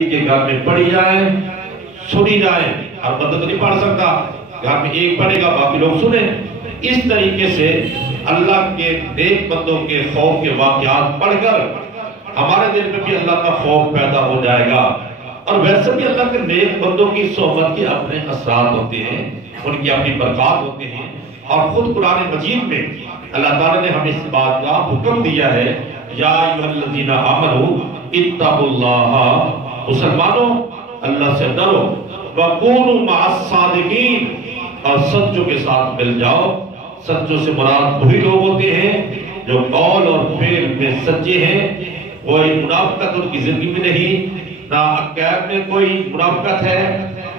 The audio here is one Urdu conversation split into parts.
کے گھر میں پڑھی جائیں، سنی جائیں. ہر بندہ تو نہیں پڑھ سکتا، گھر میں ایک پڑھے گا باقی لوگ سنیں. اس طریقے سے اللہ کے نیک بندوں کے خوف کے واقعات پڑھ کر ہمارے دل میں بھی اللہ کا خوف پیدا ہو جائے گا. اور ویسے بھی اللہ کے نیک بندوں کی صحبت کے اپنے اثرات ہوتے ہیں، ان کی اپنی برکات ہوتے ہیں. اور خود قرآن مجید میں اللہ تعالیٰ نے ہمیں اس بات کا حکم دیا ہے، یا ایھا الذین آمنوا اتقوا اللہ، مسلمانوں اللہ سے ڈرو، وَكُونُوا مَعَ الصَّادِقِينَ، اور سچوں کے ساتھ مل جاؤ. سچوں سے مراد وہی لوگ ہوتے ہیں جو قول اور فعل میں سچے ہیں. کوئی منافقت ان کی زندگی میں نہیں، نہ عقائد میں کوئی منافقت ہے،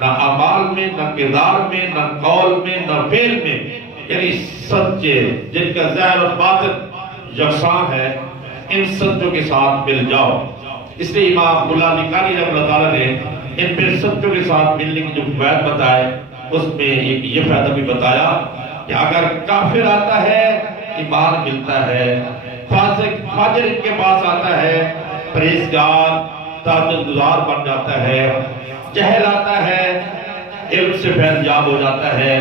نہ اعمال میں، نہ کردار میں، نہ قول میں، نہ فعل میں. یعنی سچے جن کا ظاہر اور باطن یکساں ہے، ان سچوں کے ساتھ مل جاؤ. اس لیے امام ملا علی قاری رحمۃ اللہ تعالیٰ نے ان پہ سچوں کے ساتھ ملنے کی جو فوائد بتائے، اس میں ایک یہ فائدہ بھی بتایا کہ اگر کافر آتا ہے ایمان ملتا ہے، فاجر ان کے پاس آتا ہے پرہیزگار تہجد گزار بن جاتا ہے، جہل آتا ہے علم سے فیضیاب ہو جاتا ہے،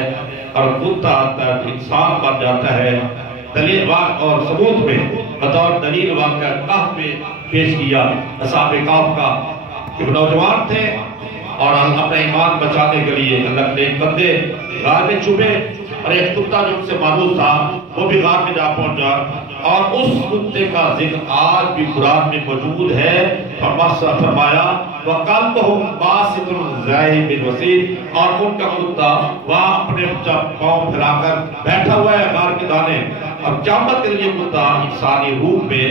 اور کتا آتا ہے انسان بن جاتا ہے. دلیل واقع اور ثبوت میں بطور دلیل واقعہ کہف میں پیش کیا. اصحاب کہف کا کہ نوجوان تھے اور اپنا ایمان بچانے کے لیے اللہ کے بندے غار میں چھپے، اور ایک کتا جو ان سے معروف تھا وہ بھی غار میں جا پہنچا، اور اس کتے کا ذکر آج بھی قرآن میں موجود ہے. فرمایا وَقَلْبُهُمْ بَاسِطٌ ذَاهِبٌ بِالْوَسِيلِ، اور ان کا کتا وہاں اپنے پاؤں پھیلا کر بیٹھا ہوا ہے غار کے دانے. اور قیامت کے لیے کتا انسانی روح میں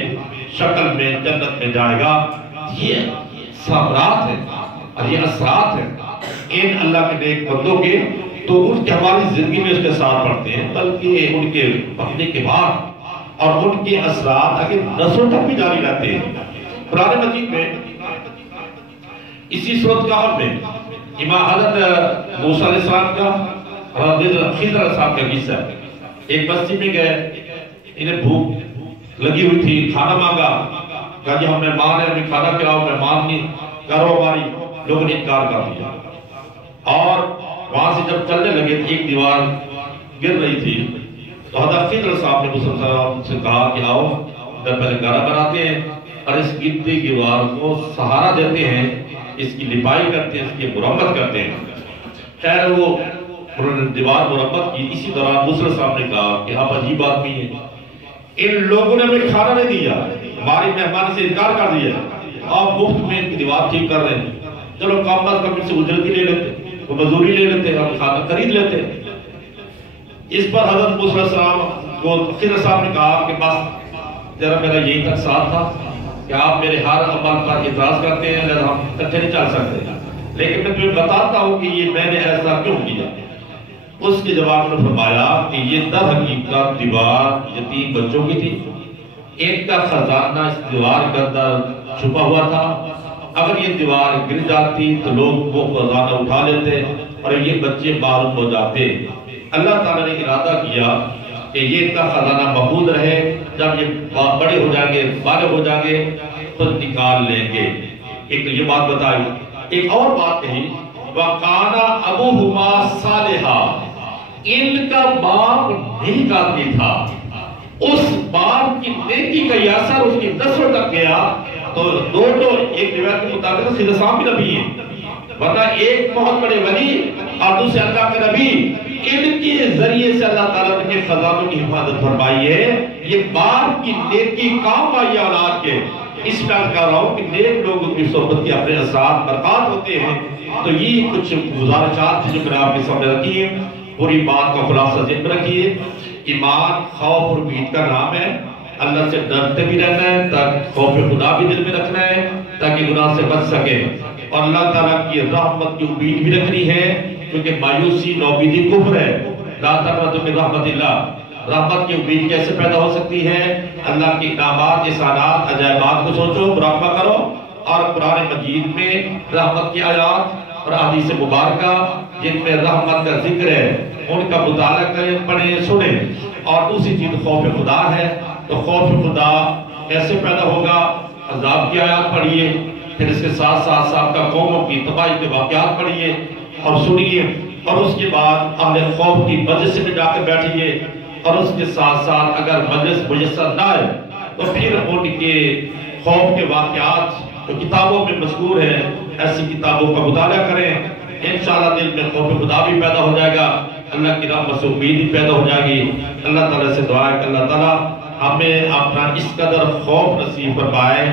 شکل میں جنت میں جائے گا. یہ ثمرات ہیں اور یہ اثرات ہیں ان اللہ کے نیک بندوں کے. تو ان کے ہماری زندگی میں اس کے ساتھ پڑتے ہیں، بلکہ ان کے پڑھنے کے بعد اور ان کے اثرات اگر نسلوں تک بھی جاری رہتے ہیں. قرآن مجید میں اسی صورت کہف میں امام حضرت موسیٰ علیہ السلام کا حضرت خضر علیہ السلام کا قصہ ہے. ایک بستی میں گئے، انہیں بھوک لگی ہوئی تھی، کھانا مانگا، کہا جی ہم مہمان ہیں، ہمیں کھانا کھلاؤ. مہمان نہیں کرو ہماری، لوگوں نے انکار کر دیا. اور وہاں سے جب چلنے لگے تو ایک دیوار گر رہی تھی. تو حضرت خضر صاحب نے موسیٰ علیہ السلام سے کہا کہ آؤ پہلے گھڑا بناتے ہیں اور اس گرتی دیوار کو سہارا دیتے ہیں، اس کی لپائی کرتے ہیں، اس کی مرمت کرتے ہیں. خیر وہ دیوار مرمت کی. اسی دوران موسیٰ علیہ السلام نے کہا کہ آپ عجیب آدمی ہیں، ان لوگوں نے ہمیں کھانا نہیں دیا، ہماری مہمانی سے انکار کر دیا، آپ مفت میں ان کی دیوار ٹھیک کر رہے ہیں. چلو کم از کم ان سے اجرتی لے لیتے، وہ مزدوری لے لیتے، ہم کھانا خرید لیتے. اس پر حضرت موسیٰ علیہ السلام کو خضر صاحب نے کہا کہ بس ذرا میرا یہی تک ساتھ تھا کہ آپ میرے ہر عمل پر اعتراض کرتے ہیں، لہذا ہم اکٹھے نہیں چل سکتے، لیکن میں تمہیں بتاتا ہوں کہ یہ میں نے ایسا کیوں کیا. اس کے جواب میں فرمایا کہ یہ در حقیقت دیوار یتیم بچوں کی تھی، ایک کا خزانہ اس دیوار کے اندر چھپا ہوا تھا. اگر یہ دیوار گر جاتی تو لوگ وہ خزانہ اٹھا لیتے اور یہ بچے محروم ہو جاتے. اللہ تعالیٰ نے ارادہ کیا کہ یہ کا خزانہ محفوظ رہے، جب یہ بڑے ہو جائیں گے، بالغ ہو جائیں گے، خود نکال لیں گے. ایک یہ بات بتائی. ایک اور بات کہی وَقَانَ أَبُوهُمَا صَالِحًا، ان کا باپ نیک آدمی تھا. اس باپ کی نیکی کا یہ اثر اس کی نسل تک گیا. تو دونوں ایک روایت کے مطابق خضر صاحب بھی نبی ہیں، ورنہ ایک بہت بڑے ولی اور دوسرے اللہ کے نبی، ان کے ذریعے سے اللہ تعالیٰ نے خزانوں کی حفاظت فرمائی ہے. یہ باپ کی نیکی کام آئی اولاد کے. اس میں کہہ رہا ہوں کہ نیک لوگوں کی صحبت کے اپنے اثرات برکات ہوتے ہیں. تو یہ کچھ گزارشات جو میں نے آپ کے سامنے رکھی ہیں، پوری بات کا خلاصہ ذہن میں رکھیے. ایمان خوف اور امید کا نام ہے. اللہ سے ڈرتے بھی رہنا ہے، تاکہ خوف خدا بھی دل میں رکھنا ہے تاکہ گناہ سے بچ سکے. اور اللہ تعالیٰ کی رحمت کی امید بھی رکھنی ہے، کیونکہ مایوسی نومیدی کفر ہے. لا تقنطوا من رحمت اللہ. رحمت کی امید کیسے پیدا ہو سکتی ہے؟ اللہ کی انعامات، احسانات، عجائبات کو سوچو، مراقبہ کرو، اور قرآن مجید میں رحمت کی آیات اور احادیث مبارکہ جن میں رحمت کا ذکر ہے ان کا مطالعہ کریں، پڑھیں، سنیں. اور دوسری چیز خوف خدا ہے. تو خوف خدا کیسے پیدا ہوگا؟ عذاب کی آیات پڑھیے، پھر اس کے ساتھ ساتھ سابقہ قوموں کی تباہی کے واقعات پڑھیے اور سنیے، اور اس کے بعد اہل خوف کی مجلس میں جا کے بیٹھیے، اور اس کے ساتھ ساتھ اگر مجلس میسر نہ آئے تو پھر ان کے خوف کے واقعات جو کتابوں میں مذکور ہیں ایسی کتابوں کا مطالعہ کریں، انشاءاللہ دل میں خوف خدا بھی پیدا ہو جائے گا، اللہ کی رحمت سے امید بھی پیدا ہو جائے گی۔ اللہ تعالیٰ سے دعا ہے کہ اللہ تعالیٰ ہمیں اپنا اس قدر خوف نصیب فرمائے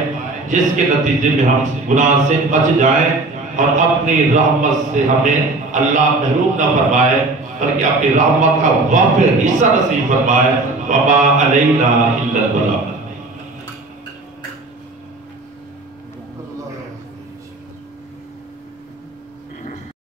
جس کے نتیجے میں ہم گناہ سے بچ جائیں، اور اپنی رحمت سے ہمیں اللہ محروم نہ فرمائے بلکہ اپنی رحمت کا وافر حصہ نصیب فرمائے۔ وما علینا الا البلاغ۔